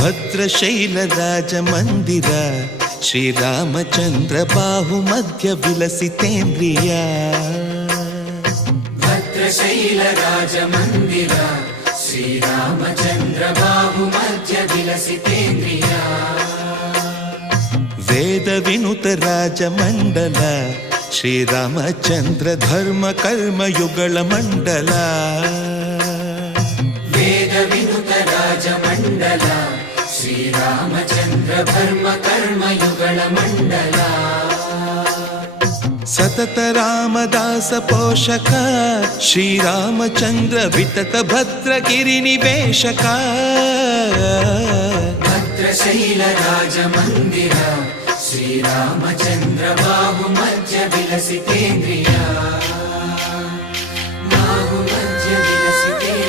ಭದ್ರಶೈಲ ರಾಜ ಮಂದಿರ ಶ್ರೀರಾಮಚಂದ್ರ ಬಾಹು ಮಧ್ಯ ವಿಲಸಿತೇಂದ್ರಿಯ. ಭದ್ರಶೈಲ ರಾಜ ಮಂದಿರ ಶ್ರೀರಾಮಚಂದ್ರ ಬಾಹು ಮಧ್ಯ ವಿಲಸಿತೇಂದ್ರಿಯ. ವೇದ ವಿನುತ ರಾಜ ಮಂಡಲ ಶ್ರೀರಾಮಚಂದ್ರ ಧರ್ಮ ಕರ್ಮಯುಗಳ ಮಂಡಲ. ವೇದ ವಿನುತ ರಾಜ ಮಂಡಲ ಶ್ರೀರಾಮಚಂದ್ರ ಧರ್ಮ ಕರ್ಮಯುಗಳ ಮಂಡಲ. ಸತತ ರಾಮದಾಸ ಪೋಷಕ ಶ್ರೀರಾಮಚಂದ್ರ ವಿತತ ಭದ್ರಗಿರಿ ನಿವೇಶಕ. ಭದ್ರಶೈಲ ರಾಜ ಮಂದಿರ ಶ್ರೀರಾಮಚಂದ್ರ ಬಾಹು ಮಧ್ಯ ವಿಲಸಿತೇಂದ್ರಿಯ. ಬಾಹು ಮಧ್ಯ ವಿಲಸಿತೇಂದ್ರಿಯ.